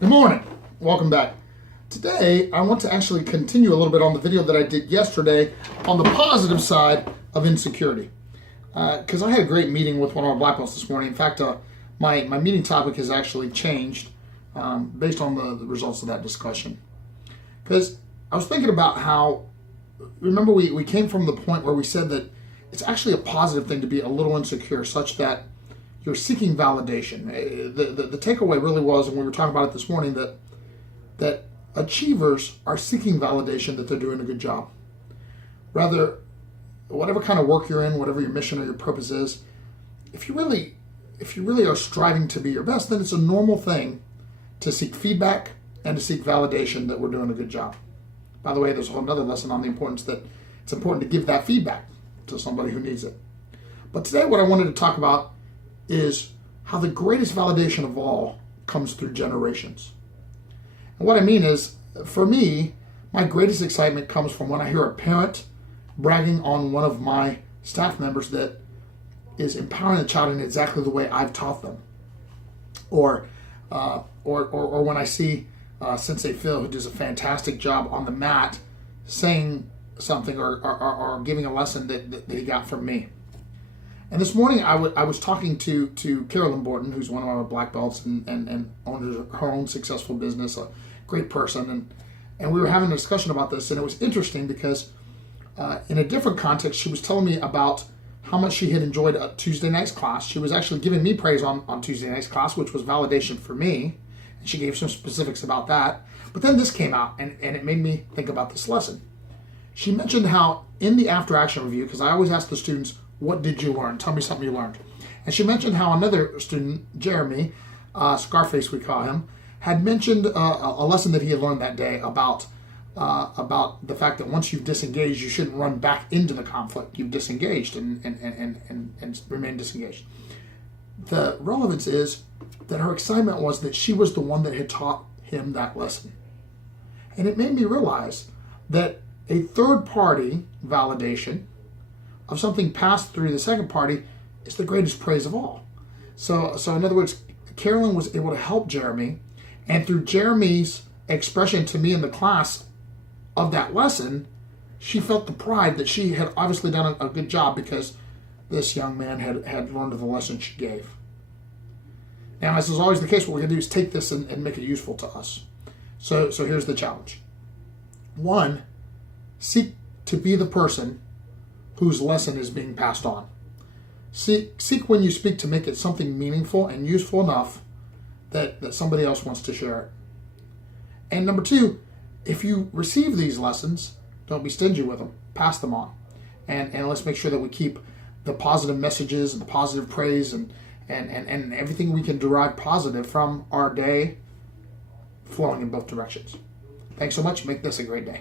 Good morning. Welcome back. Today, I want to actually continue a little bit on the video that I did yesterday on the positive side of insecurity. Because I had a great meeting with one of our black belts this morning. In fact, my meeting topic has actually changed based on the results of that discussion. Because I was thinking about how, remember we came from the point where we said that it's actually a positive thing to be a little insecure, such that you're seeking validation. The takeaway really was, and we were talking about it this morning, that achievers are seeking validation that they're doing a good job. Rather, whatever kind of work you're in, whatever your mission or your purpose is, if you really are striving to be your best, then it's a normal thing to seek feedback and to seek validation that we're doing a good job. By the way, there's a whole other lesson on the importance that it's important to give that feedback to somebody who needs it. But today what I wanted to talk about is how the greatest validation of all comes through generations. And what I mean is, for me, my greatest excitement comes from when I hear a parent bragging on one of my staff members that is empowering the child in exactly the way I've taught them. Or when I see Sensei Phil, who does a fantastic job on the mat, saying something or giving a lesson that he got from me. And this morning I was talking to Carolyn Borton, who's one of our black belts and owns her own successful business, a great person, and we were having a discussion about this, and it was interesting because in a different context, she was telling me about how much she had enjoyed a Tuesday night's class. She was actually giving me praise on Tuesday night's class, which was validation for me, and she gave some specifics about that. But then this came out, and it made me think about this lesson. She mentioned how in the after action review, because I always ask the students, what did you learn? Tell me something you learned. And she mentioned how another student, Jeremy, Scarface we call him, had mentioned a lesson that he had learned that day about the fact that once you've disengaged, you shouldn't run back into the conflict. You've disengaged and remain disengaged. The relevance is that her excitement was that she was the one that had taught him that lesson. And it made me realize that a third-party validation of something passed through the second party is the greatest praise of all. So in other words, Carolyn was able to help Jeremy, and through Jeremy's expression to me in the class of that lesson, she felt the pride that she had obviously done a good job because this young man had learned the lesson she gave. Now, as is always the case, what we're going to do is take this and make it useful to us. So here's the challenge. 1, seek to be the person whose lesson is being passed on. Seek when you speak to make it something meaningful and useful enough that somebody else wants to share it. And number 2, if you receive these lessons, don't be stingy with them. Pass them on. And let's make sure that we keep the positive messages and the positive praise and everything we can derive positive from our day flowing in both directions. Thanks so much. Make this a great day.